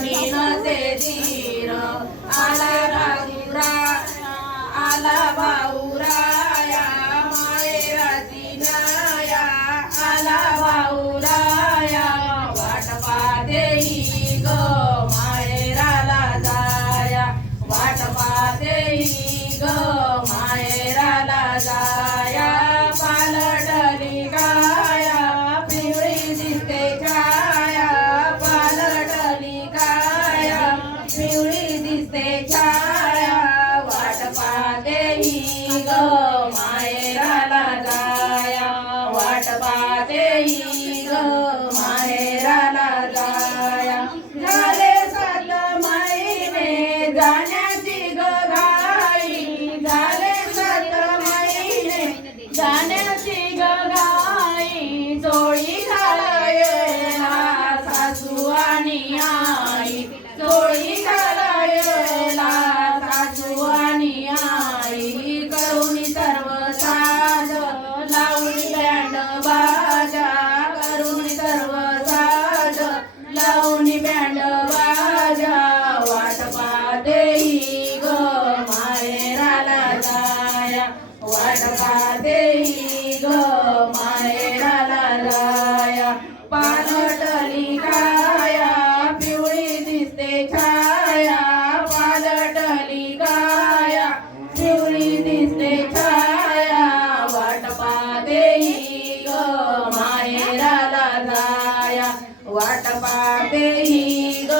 कोणी नसे धीर आला राहुरा आला भाऊराया माहेराची नाया आला भाऊराया वाट पाहते ही ग माहेराला जाया वाट पाहते ही ग माहेराला जाया पालटली काया पिवळी दिसते छाया पालटली काया पिवळी दिसते छाया वाट पाहते ही ग माहेराला जाया वाट पाहते ही ग माहेराला जाया झाले 7 महिने जाण्याची ग घाई झाले 7 महिने जाण्याची ग घाई चोळी घालायला सासू आणि आई चोळी घालायला सासू आणि आई करुणी सर्व साज लावणी बँड बाजा करुणी सर्व साज लावणी बँड बाजा वाट पाहते ही ग माहेराला जाया वाट पाहते ही ग माहेराला जाया पालटली काया पिवळी दिसते छाया पालटली काया पिवळी दिसते छाया वाट पाहते ही ग माहेराला जाया वाट पाहते ही ग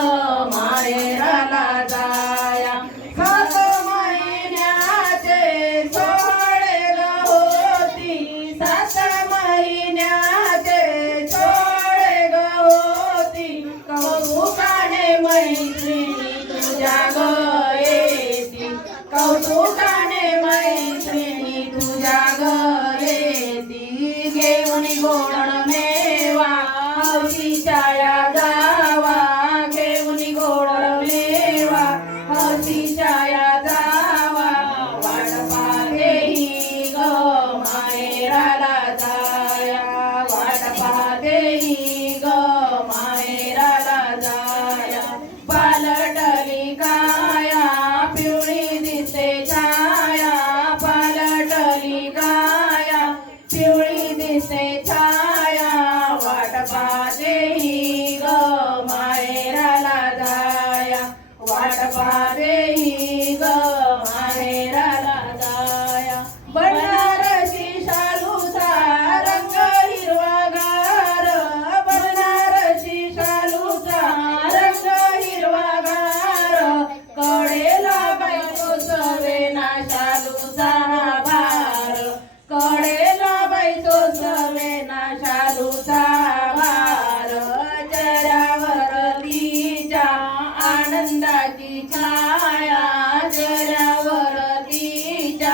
माहेराला जाया 7 महिन्याचे सोहळे ग होती 7 महिन्याचे सोहळे ग होती कौतुकाने मैत्रिणी तुझ्या ग येती कौतुकाने मैत्रिणी तुझ्या ग येती घेऊन गोड मेवा हौशीच्या या जावा घेऊन गोड मेवा हौशीच्या या जावा वाट पाहते ही ग माहेराला जाया वाट पाहते ही ग माहेराला जाया पालटली काया पिवळी दिसते छाया पालटली काया पिवळी दिसते छाया वाट पाहते ही ग माहेराला जाया वाट पाहते ही ग माहेराला जाया बनारसी शालूचा रंग हिरवागार बनारसी शालूचा रंग हिरवागार कडेला बायको सवेना शालूचा भार कडेला बायको सवेना शालूचा भार चेहऱ्यावर तिच्या आनंदाची छाया चेहऱ्यावर तिच्या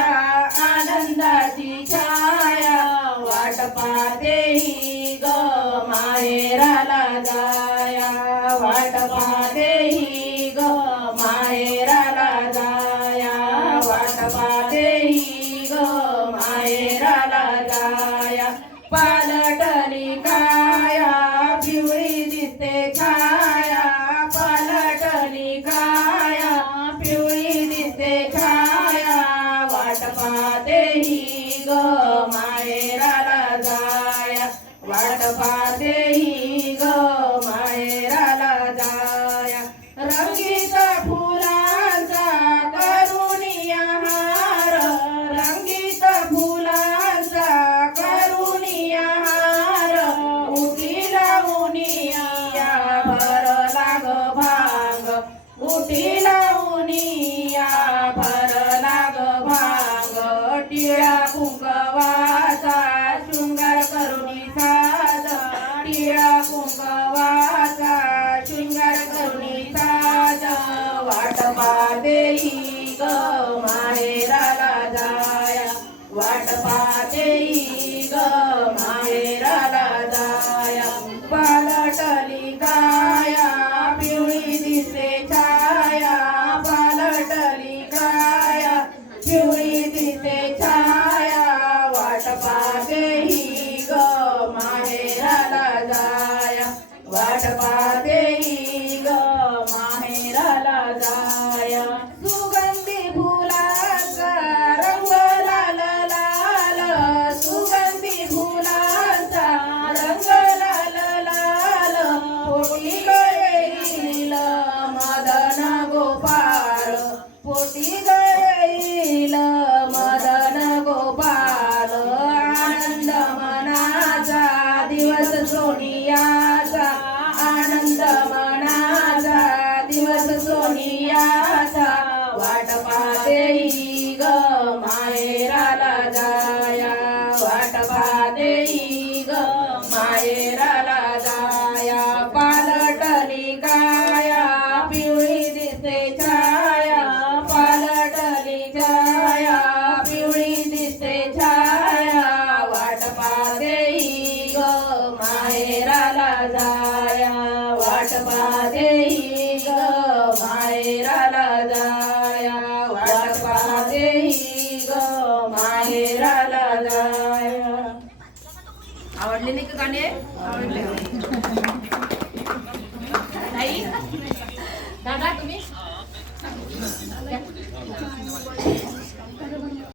आनंदाची छाया वाट पाहते ही ग माहेराला जाया वाट पाहते ही ग माहेराला जाया वाट पाहते ही ग माहेराला जाया पालटली काया पिवळी दिसते छाया पालटली काया पिवळी दिसते छाया वाट पाहते ही ग माहेराला जाया वाट पाहते ही ग माहेराला जाया रंगीत फुलांचा करुणिया हार रंगीत फुलांचा करुणिया हार उठी लावूनिया भरला ग भांग उठी लावूनिया भरला ग भांग टिळा कुंकवाचा शृंगार करुणी साज टिळा कुंकवाचा शृंगार करुणी साज वाट पाहते ही ग माहेराला जाया वाट पाहते ही ग माहेराला जाया पालटली काया पिवळी दिसते छाया पोटी येईल मदन गोपाळ पोटी येईल मदन गोपाळ आनंद मनाचा दिवस सोनियाचा आनंद मनाचा दिवस सोनियाचा वाट पाहते ग माहेराला जाया वाट पाहते ग माहेराला जाया पालटली काया पिवळी दिसते छाया पालटली छाया पिवळी दिसते छाया वाट पाहते ग माहेराला जाया वाट पाहते ग माहेराला जाया वाट पाहते ग माहेराला जाया. आवडले नाही का गाणे? आवडले ताई दादा तुम्ही